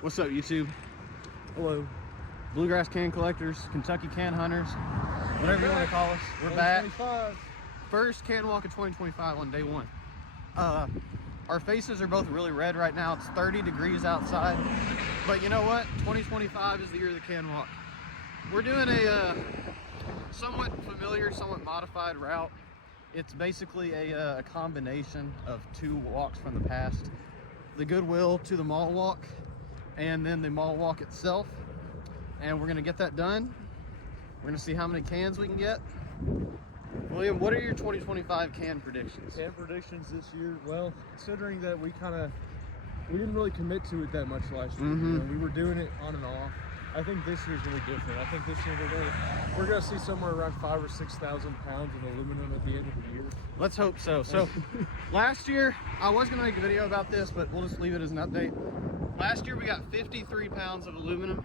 What's up, YouTube? Hello. Bluegrass can collectors, Kentucky can hunters, whatever you want to call us. We're back. First can walk of 2025 on day one. Our faces are both really red right now. It's 30 degrees outside. But you know what? 2025 is the year of the can walk. We're doing a somewhat familiar, somewhat modified route. It's basically a combination of two walks from the past. The Goodwill to the mall walk, and then the mall walk itself. And we're gonna get that done. We're gonna see how many cans we can get. William, what are your 2025 can predictions? Can predictions this year? Well, considering that we didn't really commit to it that much last year. You know, we were doing it on and off. I think this year's gonna be different. I think this year we're gonna see somewhere around 5,000 or 6,000 pounds of aluminum at the end of the year. Let's hope so. So last year, I was gonna make a video about this, but we'll just leave it as an update. Last year we got 53 pounds of aluminum.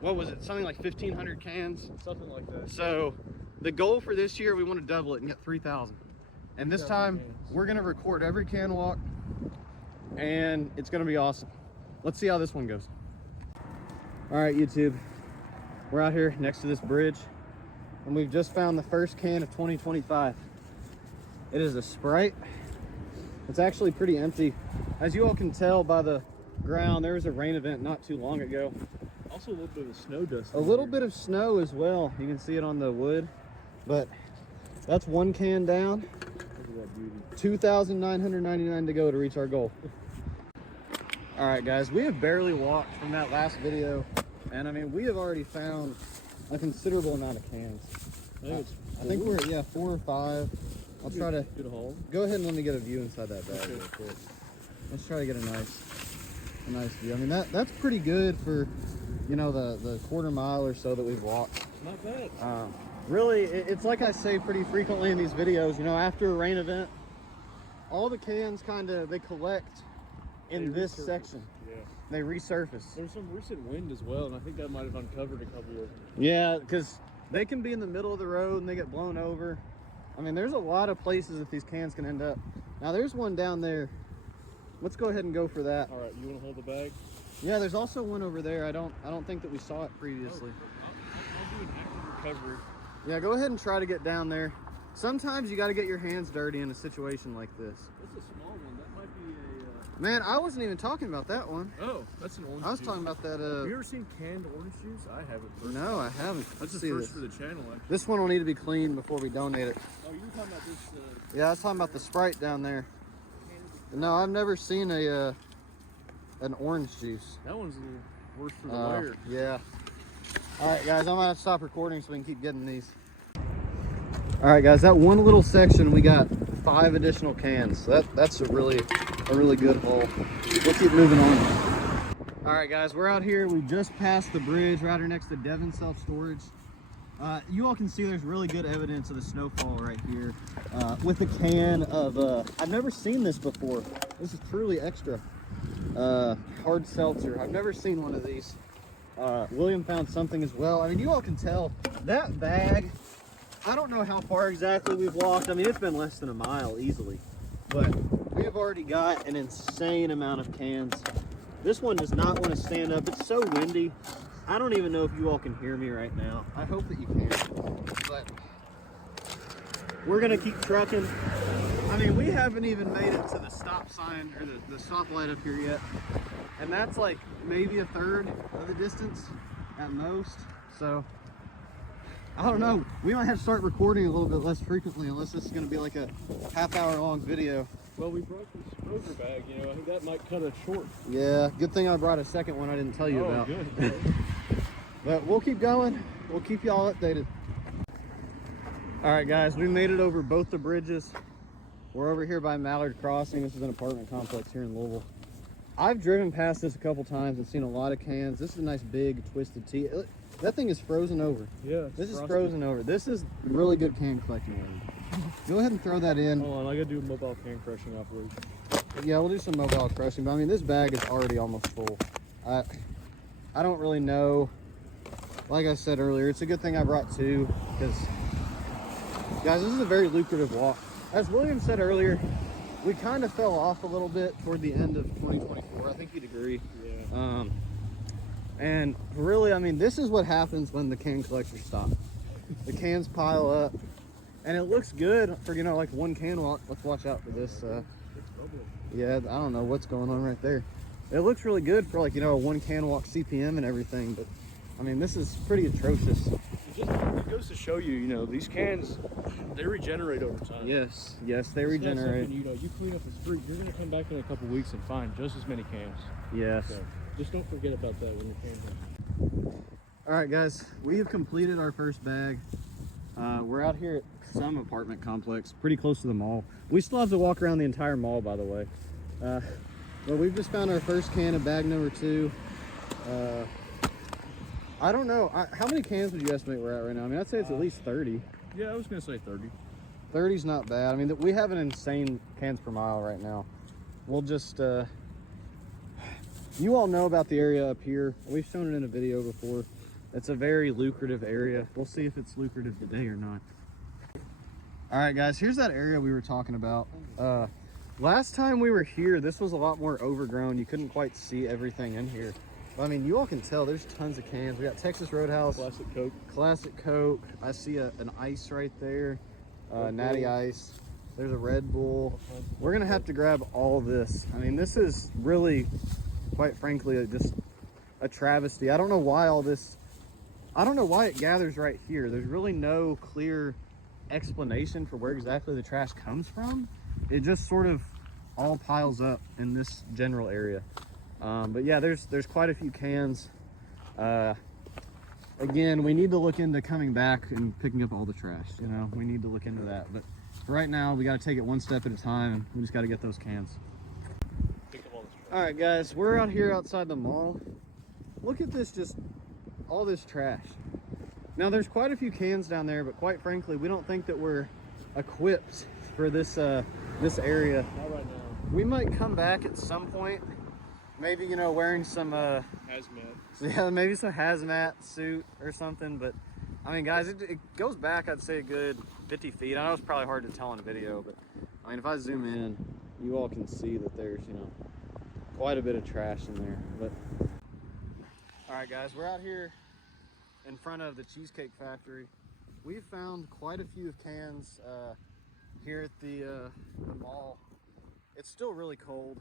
What was it? Something like 1,500 cans? Something like that. So the goal for this year, we want to double it and get 3,000. And this time, we're gonna record every can walk, and it's gonna be awesome. Let's see how this one goes. All right, YouTube, we're out here next to this bridge, and we've just found the first can of 2025. It is a Sprite. It's actually pretty empty. As you all can tell by the ground, there was a rain event not too long ago. Also a little bit of snow dust. A little bit of snow as well. You can see it on the wood, but that's one can down. Look at that beauty. 2,999 to go to reach our goal. All right, guys, we have barely walked from that last video, and I mean, we have already found a considerable amount of cans. I think we're, yeah, 4 or 5. I'll try to get a haul. Go ahead and let me get a view inside that bag Okay. real quick. Let's try to get a nice view. I mean, that's pretty good for, you know, the quarter mile or so that we've walked. Not bad. Really, it's like I say pretty frequently in these videos, you know, after a rain event, all the cans they collect in this section. Yeah. They resurface. There's some recent wind as well, and I think that might have uncovered a couple of them. Yeah, because they can be in the middle of the road and they get blown over. I mean, there's a lot of places that these cans can end up. Now, there's one down there. Let's go ahead and go for that. All right, you want to hold the bag? Yeah, there's also one over there. I don't think that we saw it previously. I'll do an active recovery. Yeah, go ahead and try to get down there. Sometimes you got to get your hands dirty in a situation like this. That's a small one. That might be a... Man, I wasn't even talking about that one. Oh, that's an orange I was juice. talking about that. Have you ever seen canned orange juice? I haven't. Personally. No, I haven't. That's Let's the see first this. for the channel, actually. This one will need to be cleaned before we donate it. Oh, you were talking about this... Yeah, I was talking about the Sprite down there. No, I've never seen an orange juice. That one's a little worse for the wear. Yeah. All right, guys, I'm gonna have to stop recording so we can keep getting these. All right, guys, that one little section, we got 5 additional cans. So that's a really good haul. We'll keep moving on. All right, guys, we're out here. We just passed the bridge right here next to Devon Self Storage. You all can see there's really good evidence of the snowfall right here with a can of, I've never seen this before. This is truly extra. Hard seltzer. I've never seen one of these. William found something as well. I mean, you all can tell that bag, I don't know how far exactly we've walked. I mean, it's been less than a mile easily, but we have already got an insane amount of cans. This one does not want to stand up. It's so windy. I don't even know if you all can hear me right now. I hope that you can, but we're gonna keep trucking. I mean, we haven't even made it to the stop sign or the stoplight up here yet. And that's like maybe a third of the distance at most. So, I don't know. We might have to start recording a little bit less frequently unless this is gonna be like a half-hour long video. Well, we brought this smoker bag, you know, I think that might cut us short. Yeah, good thing I brought a second one I didn't tell you about. Good. But we'll keep going. We'll keep y'all updated. All right, guys, we made it over both the bridges. We're over here by Mallard Crossing. This is an apartment complex here in Louisville. I've driven past this a couple times and seen a lot of cans. This is a nice big twisted T. That thing is frozen over. Yeah. This is frozen over. This is really good can collecting land. Go ahead and throw that in. Hold on, I gotta do a mobile can crushing operation. Yeah, we'll do some mobile crushing, but I mean, this bag is already almost full. I don't really know. Like I said earlier, it's a good thing I brought 2 because, guys, this is a very lucrative walk. As William said earlier, we kind of fell off a little bit toward the end of 2024. I think you'd agree. Yeah. And really, I mean, this is what happens when the can collectors stop. The cans pile up, and it looks good for, you know, like one can walk. Let's watch out for this. Yeah, I don't know what's going on right there. It looks really good for, like, you know, a one can walk CPM and everything, but I mean, this is pretty atrocious. It goes to show you, you know, these cans, they regenerate over time. Yes, they regenerate. You know, you clean up a street, you're going to come back in a couple weeks and find just as many cans. Yes. So just don't forget about that when you're canning. All right, guys, we have completed our first bag. We're out here at some apartment complex, pretty close to the mall. We still have to walk around the entire mall, by the way. But we've just found our first can of bag number 2. I don't know. How many cans would you estimate we're at right now? I mean, I'd say it's at least 30. Yeah, I was going to say 30. 30's not bad. I mean, we have an insane cans per mile right now. We'll just, you all know about the area up here. We've shown it in a video before. It's a very lucrative area. We'll see if it's lucrative today or not. All right, guys, here's that area we were talking about. Last time we were here, this was a lot more overgrown. You couldn't quite see everything in here. But, I mean, you all can tell there's tons of cans. We got Texas Roadhouse. Classic Coke. I see an ice right there. Natty Ice. There's a Red Bull. We're going to have to grab all of this. I mean, this is really, quite frankly, just a travesty. I don't know why it gathers right here. There's really no clear explanation for where exactly the trash comes from. It just sort of all piles up in this general area. But yeah, there's quite a few cans. Again, we need to look into coming back and picking up all the trash. You know, we need to look into that. But for right now, we got to take it one step at a time, and we just got to get those cans. All right, guys, we're out here outside the mall. Look at this, just all this trash. Now, there's quite a few cans down there, but quite frankly, we don't think that we're equipped for this this area. Not right now. We might come back at some point. Maybe, you know, wearing some Hazmat. yeah, maybe some hazmat suit or something. But I mean, guys, it goes back, I'd say, a good 50 feet. I know it's probably hard to tell in a video, but I mean, if I zoom in, you all can see that there's, you know, quite a bit of trash in there. But all right, guys, we're out here in front of the Cheesecake Factory. We've found quite a few cans here at the mall. It's still really cold.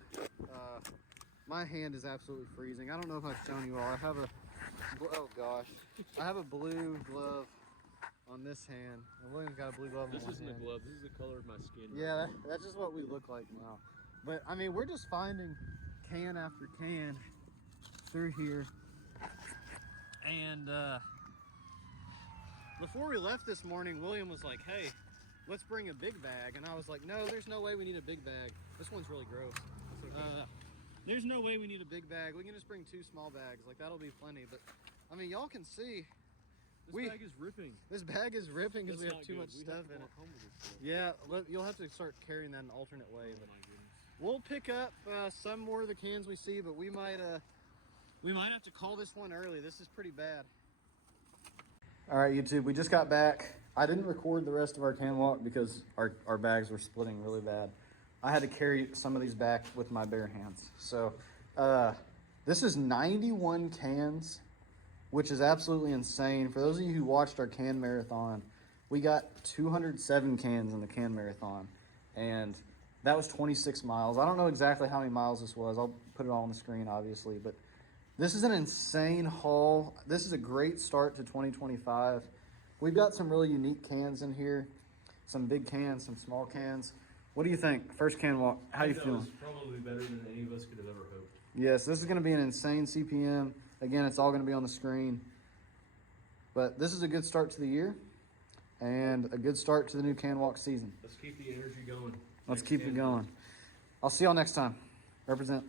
My hand is absolutely freezing. I don't know if I've shown you all. I have a blue glove on this hand. And William's got a blue glove on This one isn't hand. a glove. This is the color of my skin. Yeah, that's just what we look like now. But I mean, we're just finding can after can through here. And before we left this morning, William was like, hey, let's bring a big bag. And I was like, no, there's no way we need a big bag. This one's really gross. Okay. There's no way we need a big bag. We can just bring 2 small bags. Like, that'll be plenty. But I mean, y'all can see This bag is ripping. This bag is ripping because we have not too good. much stuff in it. Home with this stuff. Yeah, you'll have to start carrying that an alternate way. Oh But my goodness. we'll pick up some more of the cans we see, but we might have to call this one early. This is pretty bad. All right, YouTube, we just got back. I didn't record the rest of our can walk because our bags were splitting really bad. I had to carry some of these back with my bare hands. So this is 91 cans, which is absolutely insane. For those of you who watched our can marathon, we got 207 cans in the can marathon, and that was 26 miles. I don't know exactly how many miles this was. I'll put it all on the screen, obviously, but this is an insane haul. This is a great start to 2025. We've got some really unique cans in here, some big cans, some small cans. What do you think? First can walk, how you feeling? That was probably better than any of us could have ever hoped. Yes, this is going to be an insane CPM. Again, it's all going to be on the screen. But this is a good start to the year and a good start to the new can walk season. Let's keep the energy going. Let's keep it going. I'll see y'all next time. Represent.